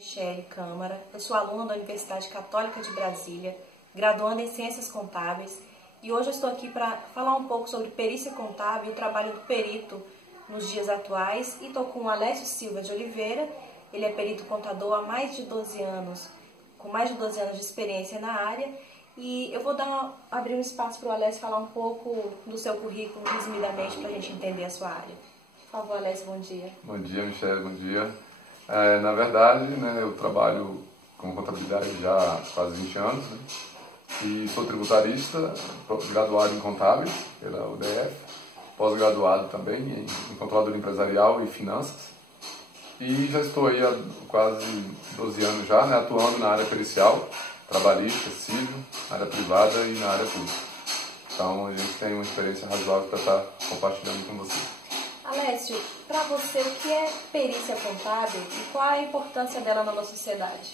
Michele Câmara, eu sou aluna da Universidade Católica de Brasília, graduanda em Ciências Contábeis, e hoje eu estou aqui para falar um pouco sobre perícia contábil e o trabalho do perito nos dias atuais, e estou com o Alessio Silva de Oliveira. Ele é perito contador há mais de 12 anos, com mais de 12 anos de experiência na área, e eu vou abrir um espaço para o Alessio falar um pouco do seu currículo, resumidamente, para a gente entender a sua área. Por favor, Alessio, bom dia. Bom dia, Michele, bom dia. Na verdade, eu trabalho com contabilidade já há quase 20 anos, e sou tributarista, graduado em contábeis pela UDF, pós-graduado também em controlador empresarial e finanças, e já estou aí há quase 12 anos já, atuando na área pericial, trabalhista, civil, na área privada e na área pública. Então a gente tem uma experiência razoável para estar compartilhando com vocês. Alessio, para você, o que é perícia contábil e qual a importância dela na nossa sociedade?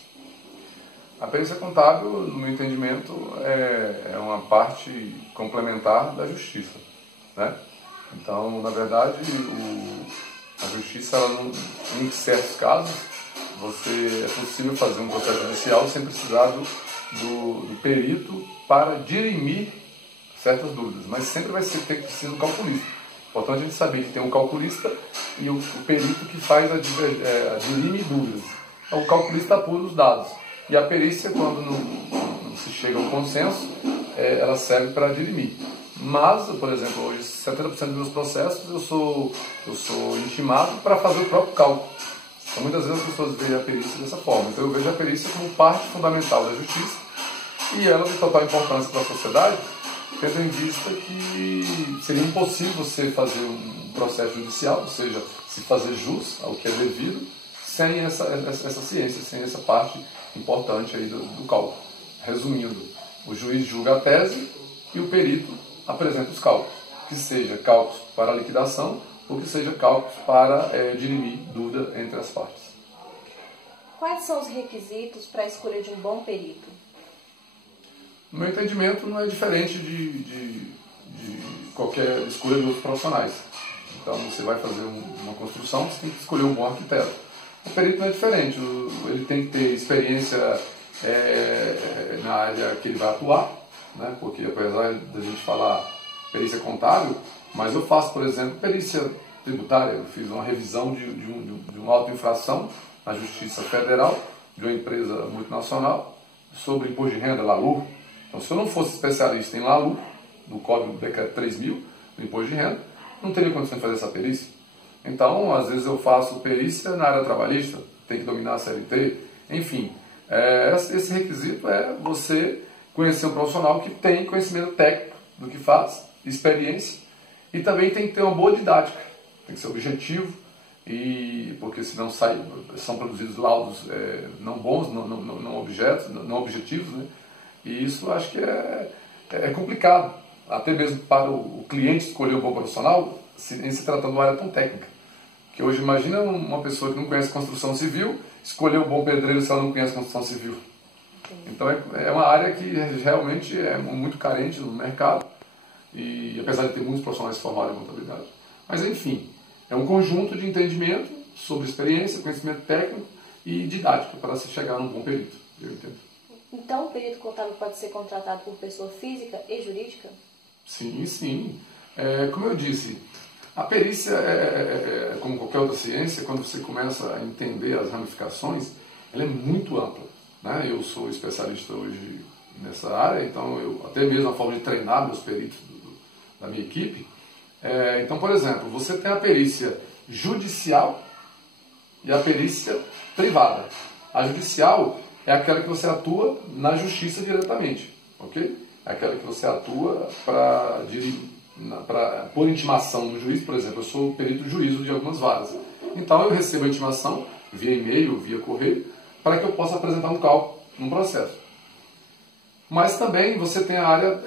A perícia contábil, no meu entendimento, é uma parte complementar da justiça, né? Então, na verdade, a justiça, em certos casos, é possível fazer um processo judicial sem precisar do perito para dirimir certas dúvidas, mas sempre vai ter que ser um calculista. Importante a gente saber que tem um calculista e o perito que faz a dirime dúvidas. Então, o calculista apura os dados. E a perícia, quando não se chega ao consenso, ela serve para dirimir. Mas, por exemplo, hoje 70% dos meus processos eu sou intimado para fazer o próprio cálculo. Então, muitas vezes as pessoas veem a perícia dessa forma. Então, eu vejo a perícia como parte fundamental da justiça e ela de total importância para a sociedade, tendo em vista que seria impossível você fazer um processo judicial, ou seja, se fazer jus ao que é devido, sem essa ciência, sem essa parte importante aí do cálculo. Resumindo, o juiz julga a tese e o perito apresenta os cálculos, que seja cálculos para liquidação ou que seja cálculos para dirimir dúvida entre as partes. Quais são os requisitos para a escolha de um bom perito? No meu entendimento, não é diferente de qualquer escolha de outros profissionais. Então, você vai fazer uma construção, você tem que escolher um bom arquiteto. O perito não é diferente, ele tem que ter experiência na área que ele vai atuar, né? Porque apesar da gente falar perícia contábil, mas eu faço, por exemplo, perícia tributária. Eu fiz uma revisão de uma auto-infração na Justiça Federal, de uma empresa multinacional, sobre imposto de renda, LALU. Então, se eu não fosse especialista em LALU, no Código do Decreto 3000, do imposto de renda, não teria condição de fazer essa perícia. Então, às vezes eu faço perícia na área trabalhista, tem que dominar a CLT, enfim. Esse requisito é você conhecer um profissional que tem conhecimento técnico do que faz, experiência, e também tem que ter uma boa didática, tem que ser objetivo, porque senão são produzidos laudos não bons, não objetivos, né? E isso acho que é complicado, até mesmo para o cliente escolher um bom profissional, em se tratando de uma área tão técnica. Porque hoje imagina uma pessoa que não conhece construção civil, escolher um bom pedreiro se ela não conhece construção civil. Então é uma área que realmente é muito carente no mercado, e apesar de ter muitos profissionais formados em contabilidade. Mas enfim, é um conjunto de entendimento sobre experiência, conhecimento técnico e didática para se chegar num bom perito, eu entendo. Então, o perito contábil pode ser contratado por pessoa física e jurídica? Sim, sim. Como eu disse, a perícia, como qualquer outra ciência, quando você começa a entender as ramificações, ela é muito ampla, né? Eu sou especialista hoje nessa área, então até mesmo a forma de treinar meus peritos da minha equipe. Então, por exemplo, você tem a perícia judicial e a perícia privada. A judicial é aquela que você atua na justiça diretamente, ok? É aquela que você atua por intimação do juiz. Por exemplo, eu sou perito do juízo de algumas varas. Então eu recebo a intimação via e-mail, via correio, para que eu possa apresentar um cálculo num processo. Mas também você tem a área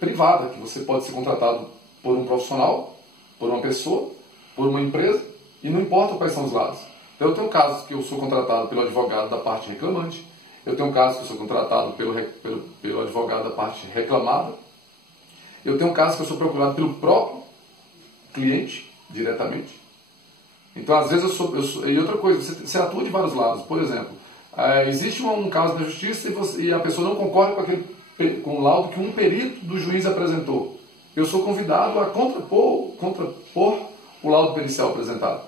privada, que você pode ser contratado por um profissional, por uma pessoa, por uma empresa, e não importa quais são os lados. Então, eu tenho casos que eu sou contratado pelo advogado da parte reclamante, eu tenho casos que eu sou contratado pelo advogado da parte reclamada, eu tenho casos que eu sou procurado pelo próprio cliente, diretamente, Então, às vezes, e outra coisa, você atua de vários lados. Por exemplo, existe um caso na justiça e a pessoa não concorda com o laudo que um perito do juiz apresentou. Eu sou convidado a contrapor o laudo pericial apresentado.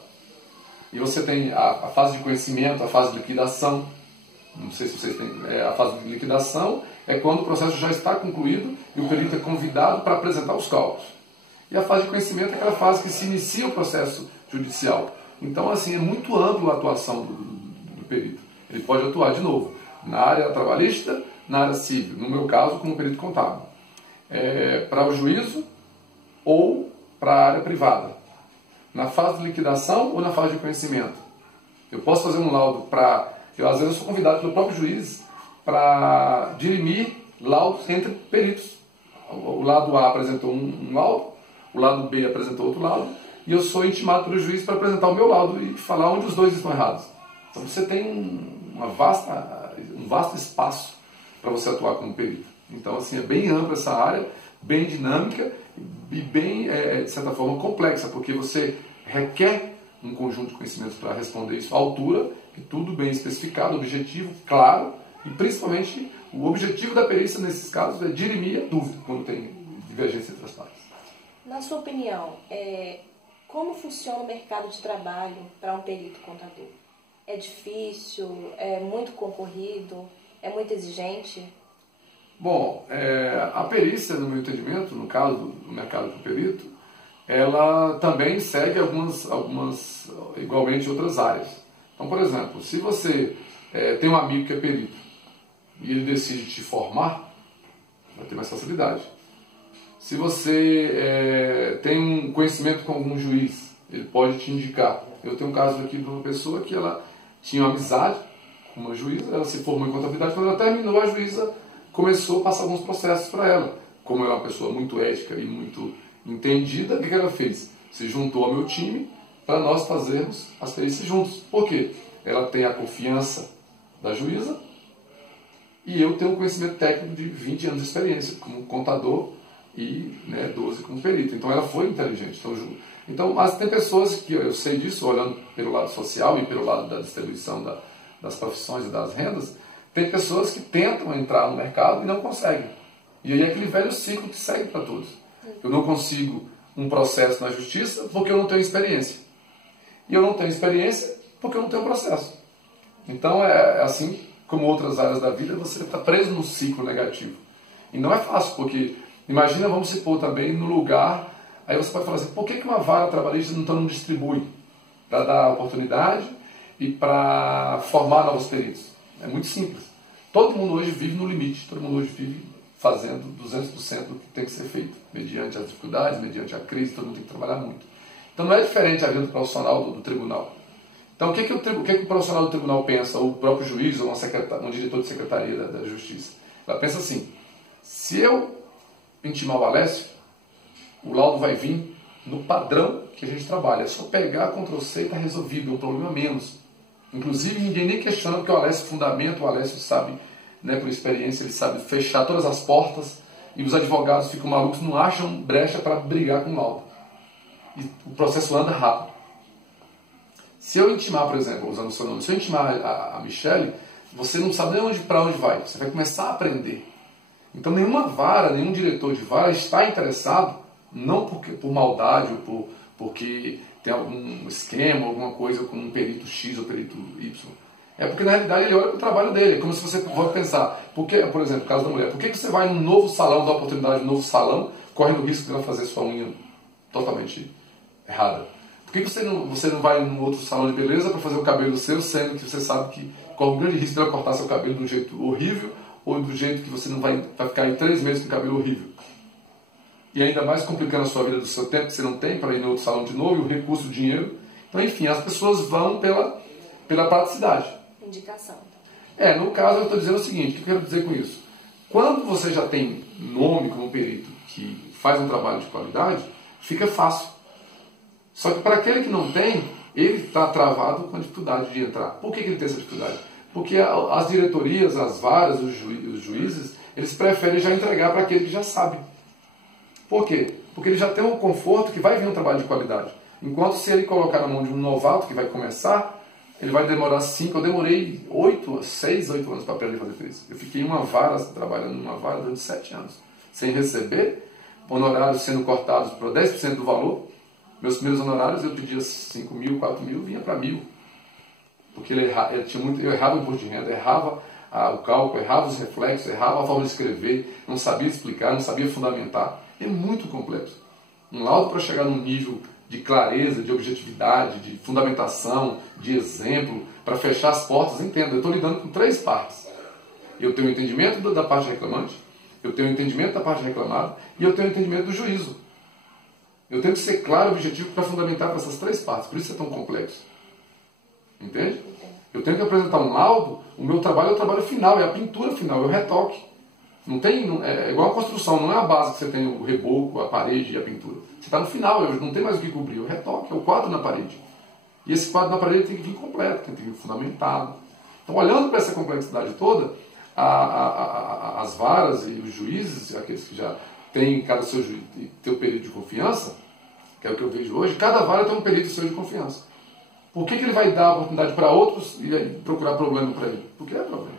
E você tem a fase de conhecimento, a fase de liquidação. Não sei se vocês têm. A fase de liquidação é quando o processo já está concluído e o perito é convidado para apresentar os cálculos. E a fase de conhecimento é aquela fase que se inicia o processo judicial. Então, assim, é muito ampla a atuação do perito. Ele pode atuar, de novo, na área trabalhista, na área civil. No meu caso, como perito contábil. Para o juízo ou para a área privada. Na fase de liquidação ou na fase de conhecimento. Eu posso fazer um laudo para... Às vezes eu sou convidado pelo próprio juiz para dirimir laudos entre peritos. O lado A apresentou um laudo, o lado B apresentou outro laudo, e eu sou intimado pelo juiz para apresentar o meu laudo e falar onde os dois estão errados. Então você tem um vasto espaço para você atuar como perito. Então, assim, é bem ampla essa área, bem dinâmica e bem, de certa forma, complexa, porque você requer um conjunto de conhecimentos para responder isso à altura, e tudo bem especificado, objetivo, claro, e principalmente o objetivo da perícia nesses casos é dirimir a dúvida quando tem divergência entre as partes. Na sua opinião, como funciona o mercado de trabalho para um perito contador? É difícil? É muito concorrido? É muito exigente? Bom, a perícia, no meu entendimento, no caso do mercado do perito, ela também segue algumas igualmente outras áreas. Então, por exemplo, se você tem um amigo que é perito e ele decide te formar, vai ter mais facilidade. Se você tem um conhecimento com algum juiz, ele pode te indicar. Eu tenho um caso aqui de uma pessoa que ela tinha uma amizade com uma juíza, ela se formou em contabilidade, quando ela terminou, a juíza começou a passar alguns processos para ela. Como ela é uma pessoa muito ética e muito entendida, o que ela fez? Se juntou ao meu time para nós fazermos as perícias juntos. Por quê? Ela tem a confiança da juíza e eu tenho um conhecimento técnico de 20 anos de experiência como contador e 12 como perito. Então ela foi inteligente. Então, mas tem pessoas que eu sei disso, olhando pelo lado social e pelo lado da distribuição das profissões e das rendas, tem pessoas que tentam entrar no mercado e não conseguem. E aí é aquele velho ciclo que segue para todos. Eu não consigo um processo na justiça porque eu não tenho experiência. E eu não tenho experiência porque eu não tenho processo. Então, assim como outras áreas da vida, você está preso num ciclo negativo. E não é fácil, porque imagina, vamos supor também, no lugar, aí você pode falar assim, por que uma vara trabalhista não distribui para dar oportunidade e para formar novos peritos? É muito simples. Todo mundo hoje vive no limite, todo mundo hoje vive fazendo 200% do que tem que ser feito, mediante as dificuldades, mediante a crise, todo mundo tem que trabalhar muito. Então não é diferente a vida do profissional do tribunal. Então o que o profissional do tribunal pensa, ou o próprio juiz, ou um diretor de secretaria da Justiça? Ela pensa assim, se eu intimar o Alessio, o laudo vai vir no padrão que a gente trabalha. É só pegar, Ctrl+C e está resolvido, é um problema menos. Inclusive ninguém nem questiona, porque o Alessio fundamenta, o Alessio sabe, por experiência, ele sabe fechar todas as portas, e os advogados ficam malucos, não acham brecha para brigar com o laudo. E o processo anda rápido. Se eu intimar, por exemplo, usando o seu nome, se eu intimar a Michele, você não sabe nem para onde vai, você vai começar a aprender. Então nenhuma vara, nenhum diretor de vara está interessado, não por maldade ou porque tem algum esquema, alguma coisa com um perito X ou perito Y. É porque na realidade ele olha para o trabalho dele. É como se você for pensar, por exemplo, no caso da mulher, por que você vai num novo salão, dá oportunidade de um novo salão, correndo o risco de ela fazer sua unha totalmente errada? Por que você não vai num outro salão de beleza para fazer o cabelo seu, sendo que você sabe que corre um grande risco de ela cortar seu cabelo de um jeito horrível, ou do jeito que você não vai ficar em 3 meses com o cabelo horrível? E ainda mais complicando a sua vida do seu tempo, que você não tem para ir no outro salão de novo, e o recurso, o dinheiro. Então, enfim, as pessoas vão pela praticidade. Indicação. No caso, eu estou dizendo o seguinte, o que eu quero dizer com isso? Quando você já tem nome como perito que faz um trabalho de qualidade, fica fácil. Só que para aquele que não tem, ele está travado com a dificuldade de entrar. Por que ele tem essa dificuldade? Porque as diretorias, as varas, os juízes, eles preferem já entregar para aquele que já sabe. Por quê? Porque ele já tem um conforto que vai vir um trabalho de qualidade. Enquanto se ele colocar na mão de um novato que vai começar, ele vai demorar 5, eu demorei 6, 8 anos para aprender a fazer isso. Eu fiquei trabalhando numa vara durante 7 anos, sem receber, honorários sendo cortados para 10% do valor. Meus primeiros honorários eu pedia 5 mil, 4 mil, vinha para 1.000. Porque eu errava o imposto de renda, errava o cálculo, errava os reflexos, errava a forma de escrever, não sabia explicar, não sabia fundamentar. É muito complexo. Um laudo para chegar num nível de clareza, de objetividade, de fundamentação, de exemplo, para fechar as portas, entenda, eu estou lidando com 3 partes. Eu tenho o entendimento da parte reclamante, eu tenho o entendimento da parte reclamada e eu tenho o entendimento do juízo. Eu tenho que ser claro e objetivo para fundamentar para essas 3 partes, por isso é tão complexo. Entende? Eu tenho que apresentar um laudo, o meu trabalho é o trabalho final, é a pintura final, é o retoque. É igual a construção, não é a base que você tem o reboco, a parede e a pintura. Você está no final, não tem mais o que cobrir, é o retoque, é o quadro na parede. E esse quadro na parede tem que vir completo, tem que vir fundamentado. Então, olhando para essa complexidade toda, as varas e os juízes, aqueles que já têm cada seu período de confiança, que é o que eu vejo hoje, cada vara tem um período seu de confiança. Por que ele vai dar a oportunidade para outros e procurar problema para ele? Porque é problema.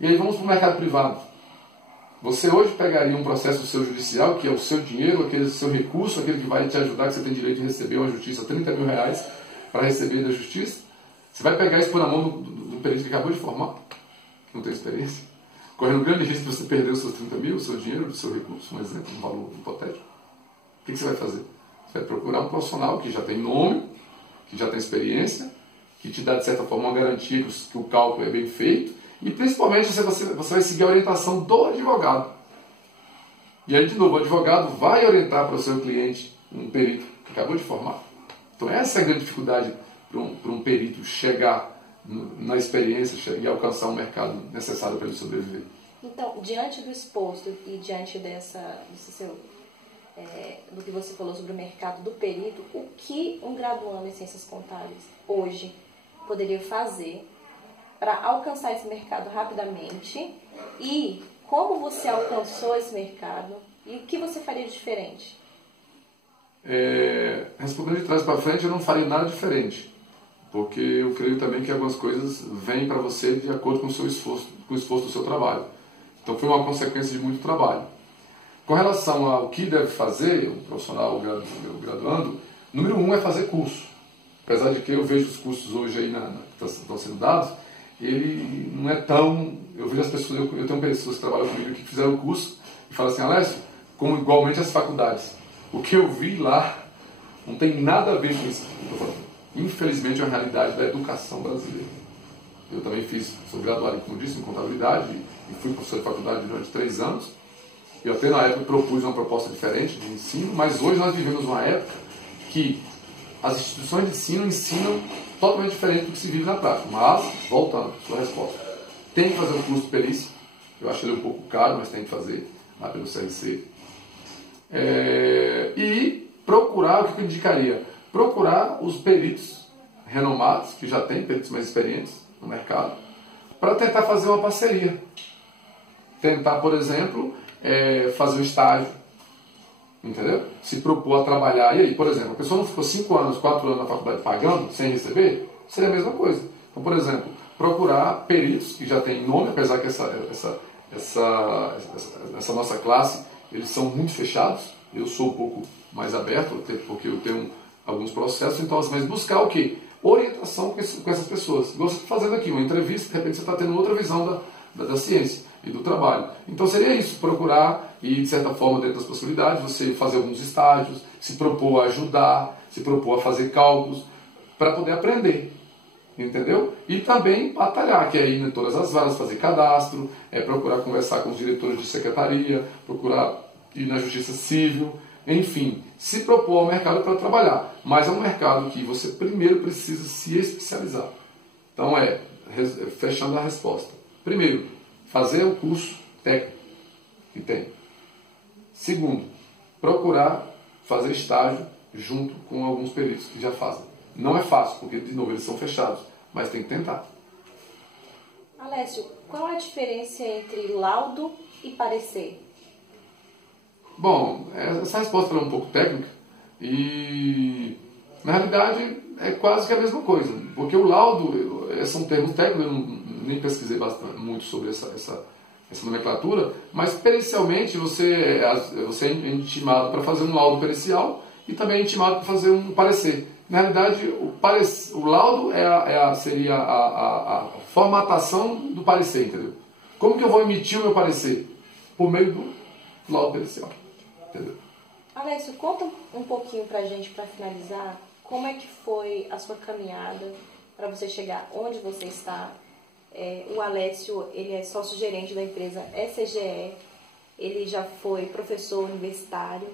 E aí vamos para o mercado privado. Você hoje pegaria um processo seu judicial, que é o seu dinheiro, aquele seu recurso, aquele que vai te ajudar, que você tem direito de receber uma justiça, 30 mil reais para receber da justiça. Você vai pegar isso por na mão do perito que acabou de formar, que não tem experiência, correndo grande risco de você perder os seus 30 mil, o seu dinheiro, o seu recurso, um exemplo, um valor hipotético. O que você vai fazer? Você vai procurar um profissional que já tem nome, que já tem experiência, que te dá, de certa forma, uma garantia que o cálculo é bem feito, e principalmente você vai seguir a orientação do advogado. E aí, de novo, o advogado vai orientar para o seu cliente um perito que acabou de formar. Então essa é a grande dificuldade para um perito chegar na experiência e alcançar um mercado necessário para ele sobreviver. Então, diante do exposto e diante do que você falou sobre o mercado do perito, o que um graduando em Ciências Contábeis hoje poderia fazer para alcançar esse mercado rapidamente e como você alcançou esse mercado e o que você faria de diferente? Respondendo de trás para frente, eu não faria nada diferente, porque eu creio também que algumas coisas vêm para você de acordo com o seu esforço, com o esforço do seu trabalho. Então foi uma consequência de muito trabalho. Com relação ao que deve fazer o profissional, o graduando, número 1 é fazer curso. Apesar de que eu vejo os cursos hoje aí que estão sendo dados, ele não é tão... Eu vejo as pessoas, eu tenho pessoas que trabalham comigo que fizeram o curso e falam assim, Alessio, como igualmente as faculdades. O que eu vi lá não tem nada a ver com isso. Infelizmente é uma realidade da educação brasileira. Eu também sou graduado, como disse, em contabilidade e fui professor de faculdade durante 3 anos. Eu até na época propus uma proposta diferente de ensino, mas hoje nós vivemos uma época que as instituições de ensino ensinam totalmente diferente do que se vive na prática. Mas, voltando à sua resposta, tem que fazer um curso de perícia. Eu acho ele um pouco caro, mas tem que fazer lá pelo CRC. E procurar, o que eu indicaria? Procurar os peritos renomados, que já têm peritos mais experientes no mercado, para tentar fazer uma parceria. Tentar, por exemplo, fazer um estágio. Entendeu? Se propor a trabalhar. E aí, por exemplo, a pessoa não ficou 5 anos, 4 anos na faculdade pagando, sem receber, seria a mesma coisa. Então, por exemplo, procurar peritos que já têm nome, apesar que essa nossa classe, eles são muito fechados. Eu sou um pouco mais aberto, porque eu tenho alguns processos, então, mas buscar o quê? Orientação com essas pessoas. Igual você está fazendo aqui, uma entrevista, de repente você está tendo outra visão da ciência e do trabalho. Então seria isso, procurar e, de certa forma, dentro das possibilidades, você fazer alguns estágios, se propor a ajudar, se propor a fazer cálculos, para poder aprender. Entendeu? E também batalhar, que é ir em todas as varas, fazer cadastro, procurar conversar com os diretores de secretaria, procurar ir na justiça civil, enfim, se propor ao mercado para trabalhar. Mas é um mercado que você primeiro precisa se especializar. Então fechando a resposta. Primeiro, fazer o curso técnico que tem. Segundo, procurar fazer estágio junto com alguns peritos que já fazem. Não é fácil, porque, de novo, eles são fechados, mas tem que tentar. Alessio, qual a diferença entre laudo e parecer? Bom, essa resposta é um pouco técnica e, Na realidade, é quase que a mesma coisa, porque o laudo, são termos técnicos, eu nem pesquisei muito sobre essa nomenclatura, mas pericialmente você é intimado para fazer um laudo pericial e também é intimado para fazer um parecer. Na realidade, o laudo seria a formatação do parecer, entendeu? Como que eu vou emitir o meu parecer? Por meio do laudo pericial, entendeu? Alessio, conta um pouquinho pra gente, para finalizar, como é que foi a sua caminhada para você chegar onde você está. O Alessio, ele é sócio-gerente da empresa SGE, ele já foi professor universitário,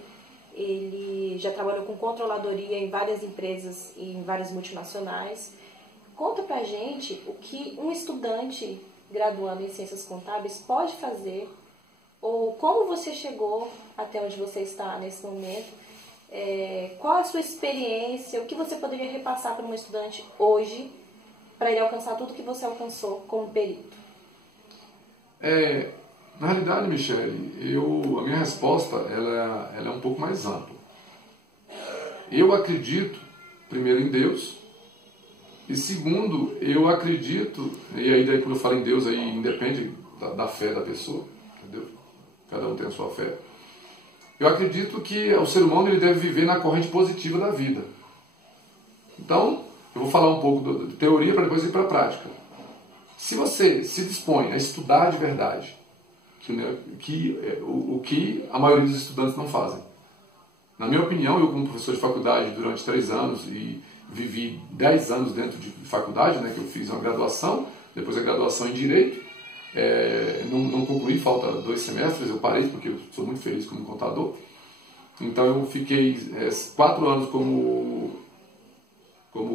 ele já trabalhou com controladoria em várias empresas e em várias multinacionais. Conta pra gente o que um estudante graduando em Ciências Contábeis pode fazer, ou como você chegou até onde você está nesse momento, qual a sua experiência, o que você poderia repassar para um estudante hoje para ele alcançar tudo que você alcançou como perito? Na realidade, Michele, a minha resposta ela é um pouco mais ampla. Eu acredito, primeiro, em Deus, e segundo, eu acredito, e aí daí quando eu falo em Deus, aí independe da fé da pessoa, entendeu? Cada um tem a sua fé. Eu acredito que o ser humano ele deve viver na corrente positiva da vida. Então, eu vou falar um pouco de teoria para depois ir para a prática. Se você se dispõe a estudar de verdade, o que a maioria dos estudantes não fazem. Na minha opinião, eu como professor de faculdade durante 3 anos e vivi 10 anos dentro de faculdade, né, que eu fiz uma graduação, depois a graduação em Direito, não concluí, falta 2 semestres, eu parei porque eu sou muito feliz como contador. Então eu fiquei 4 anos como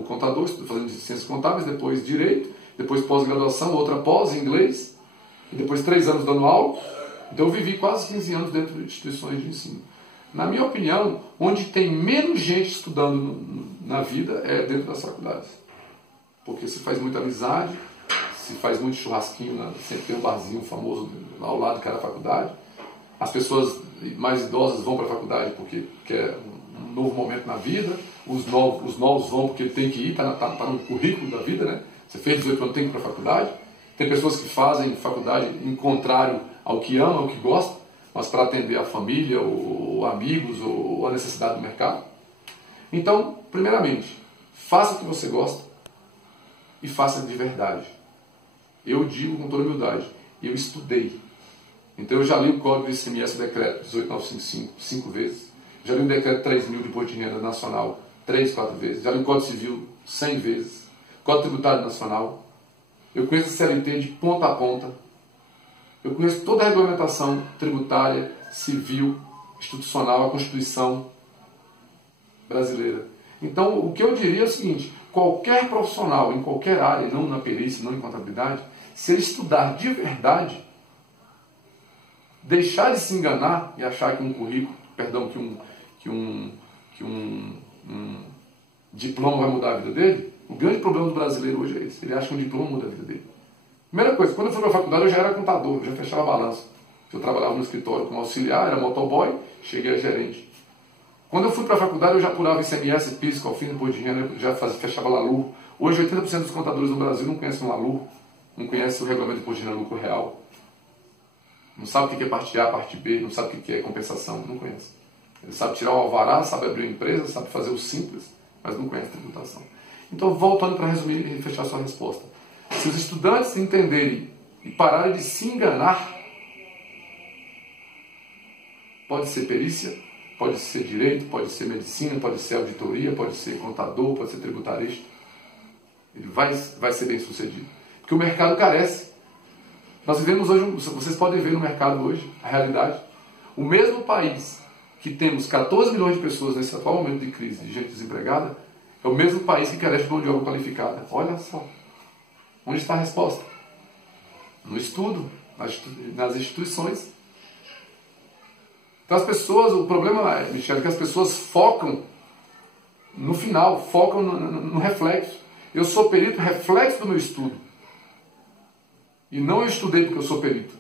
contador, fazendo Ciências Contábeis, depois Direito, depois pós-graduação, outra pós em inglês, e depois 3 anos dando aula. Então eu vivi quase 15 anos dentro de instituições de ensino. Na minha opinião, onde tem menos gente estudando na vida é dentro das faculdades. Porque se faz muita amizade, se faz muito churrasquinho, sempre tem um barzinho famoso lá ao lado de cada faculdade. As pessoas mais idosas vão para a faculdade porque quer um novo momento na vida. Os novos vão porque tem que ir, está no currículo da vida, né? Você fez 18 anos, tem que ir para a faculdade. Tem pessoas que fazem faculdade em contrário ao que ama, ao que gosta, mas para atender a família, ou amigos, ou a necessidade do mercado. Então, primeiramente, faça o que você gosta e faça de verdade. Eu digo com toda humildade, eu estudei. Então eu já li o Código do ICMS, o decreto 18955, 5 vezes. Já li o decreto 3.000 de Imposto de Renda Nacional 3, 4 vezes. Já li o Código Civil 100 vezes. Código Tributário Nacional. Eu conheço a CLT de ponta a ponta. Eu conheço toda a regulamentação tributária, civil, institucional, a Constituição brasileira. Então, o que eu diria é o seguinte, qualquer profissional, em qualquer área, não na perícia, não em contabilidade, se ele estudar de verdade, deixar de se enganar e achar que um currículo, que um diploma vai mudar a vida dele, o grande problema do brasileiro hoje é esse. Ele acha que um diploma muda a vida dele. Primeira coisa, quando eu fui para a faculdade eu já era contador, eu já fechava a balança. Eu trabalhava no escritório como auxiliar, era motoboy, cheguei a gerente. Quando eu fui para a faculdade eu já apurava ICMS, PIS, COFINS, Imposto de Renda, já fechava LALUR. Hoje 80% dos contadores no Brasil não conhecem o LALUR, não conhecem o regulamento de Imposto de Renda Lucro Real. Não sabe o que é parte A, parte B, não sabe o que é compensação, não conhece. Ele sabe tirar o alvará, sabe abrir uma empresa, sabe fazer o simples, mas não conhece tributação. Então, voltando para resumir e fechar sua resposta. Se os estudantes entenderem e pararem de se enganar, pode ser perícia, pode ser direito, pode ser medicina, pode ser auditoria, pode ser contador, pode ser tributarista. Ele vai ser bem sucedido. Porque o mercado carece. Nós vivemos hoje, vocês podem ver no mercado hoje, a realidade. O mesmo país que temos 14 milhões de pessoas nesse atual momento de crise, de gente desempregada, é o mesmo país que carece de mão de obra qualificada. Olha só. Onde está a resposta? No estudo, nas instituições. Então as pessoas, o problema, Michele, é que as pessoas focam no final, focam no reflexo. Eu sou perito reflexo do meu estudo. E não eu estudei porque eu sou perito.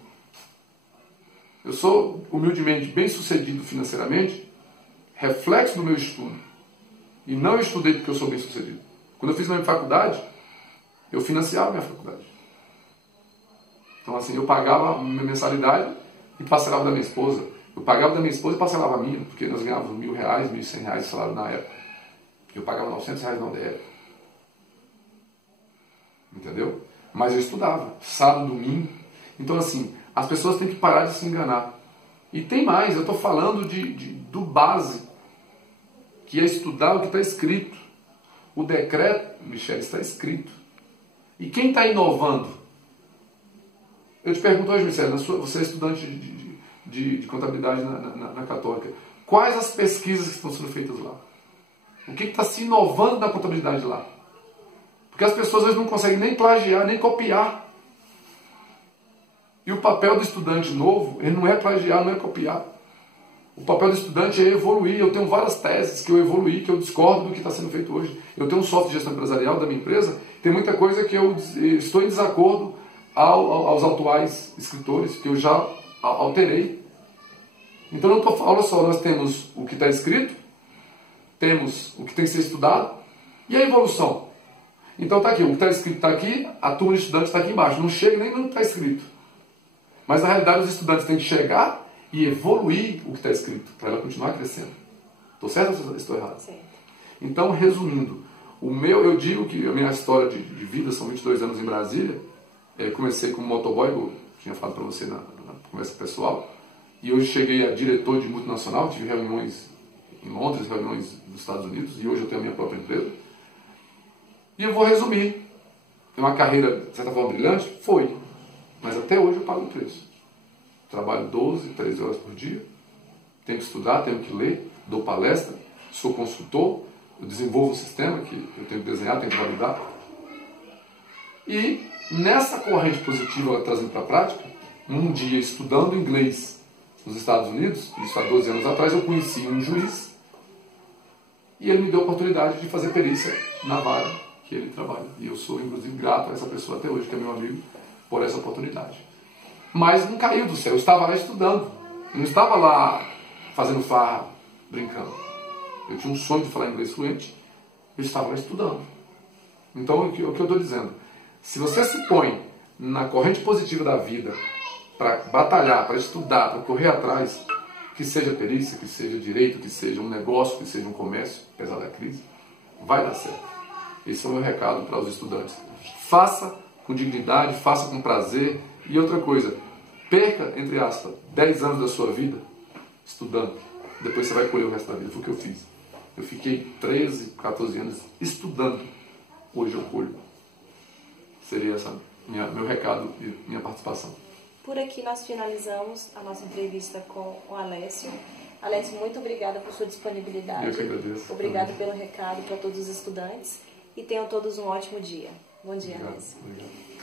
Eu sou, humildemente, bem sucedido financeiramente, reflexo do meu estudo. E não eu estudei porque eu sou bem sucedido. Quando eu fiz minha faculdade, eu financiava minha faculdade. Então assim, eu pagava minha mensalidade e parcelava da minha esposa. Eu pagava da minha esposa e parcelava a minha, porque nós ganhávamos R$1.000, R$1.100 de salário na época. Eu pagava R$900 na UDF. Entendeu? Mas eu estudava, sábado, domingo. Então assim, as pessoas têm que parar de se enganar. E tem mais, eu estou falando do básico, que é estudar o que está escrito. O decreto, Michele, está escrito. E quem está inovando? Eu te pergunto hoje, Michele, você é estudante de contabilidade na Católica. Quais as pesquisas que estão sendo feitas lá? O que está se inovando na contabilidade lá? Porque as pessoas às vezes não conseguem nem plagiar, nem copiar. E o papel do estudante novo, ele não é plagiar, não é copiar. O papel do estudante é evoluir. Eu tenho várias teses que eu evoluí, que eu discordo do que está sendo feito hoje. Eu tenho um software de gestão empresarial da minha empresa, tem muita coisa que eu estou em desacordo aos atuais escritores, que eu já alterei. Então, olha só, nós temos o que está escrito, temos o que tem que ser estudado, e a evolução. Então está aqui, o que está escrito está aqui, a turma de estudantes está aqui embaixo. Não chega nem no que está escrito. Mas na realidade os estudantes têm que chegar e evoluir o que está escrito, para ela continuar crescendo. Estou certo ou estou errado? Sim. Então, resumindo, eu digo que a minha história de vida são 22 anos em Brasília. Comecei como motoboy, eu tinha falado para você na conversa pessoal, e hoje cheguei a diretor de multinacional, tive reuniões em Londres, reuniões nos Estados Unidos, e hoje eu tenho a minha própria empresa. E eu vou resumir. É uma carreira, de certa forma, brilhante? Foi. Mas até hoje eu pago o preço. Trabalho 12, 13 horas por dia. Tenho que estudar, tenho que ler, dou palestra, sou consultor, eu desenvolvo um sistema que eu tenho que desenhar, tenho que validar. E nessa corrente positiva, trazendo para a prática, um dia estudando inglês nos Estados Unidos, isso há 12 anos atrás, eu conheci um juiz e ele me deu a oportunidade de fazer perícia na vara que ele trabalha. E eu sou, inclusive, grato a essa pessoa até hoje, que é meu amigo, por essa oportunidade. Mas não caiu do céu, eu estava lá estudando. Eu não estava lá fazendo farra, brincando. Eu tinha um sonho de falar inglês fluente, eu estava lá estudando. Então, o que eu estou dizendo? Se você se põe na corrente positiva da vida, para batalhar, para estudar, para correr atrás, que seja perícia, que seja direito, que seja um negócio, que seja um comércio, apesar da crise, vai dar certo. Esse é o meu recado para os estudantes. Faça com dignidade, faça com prazer. E outra coisa, perca, entre aspas, 10 anos da sua vida estudando. Depois você vai colher o resto da vida. Foi o que eu fiz. Eu fiquei 13, 14 anos estudando. Hoje eu colho. Seria esse meu recado e minha participação. Por aqui nós finalizamos a nossa entrevista com o Alessio. Alessio, muito obrigada por sua disponibilidade. Eu que agradeço. Obrigada pelo recado para todos os estudantes. E tenham todos um ótimo dia. Bom dia, Obrigado. Alessio. Obrigado.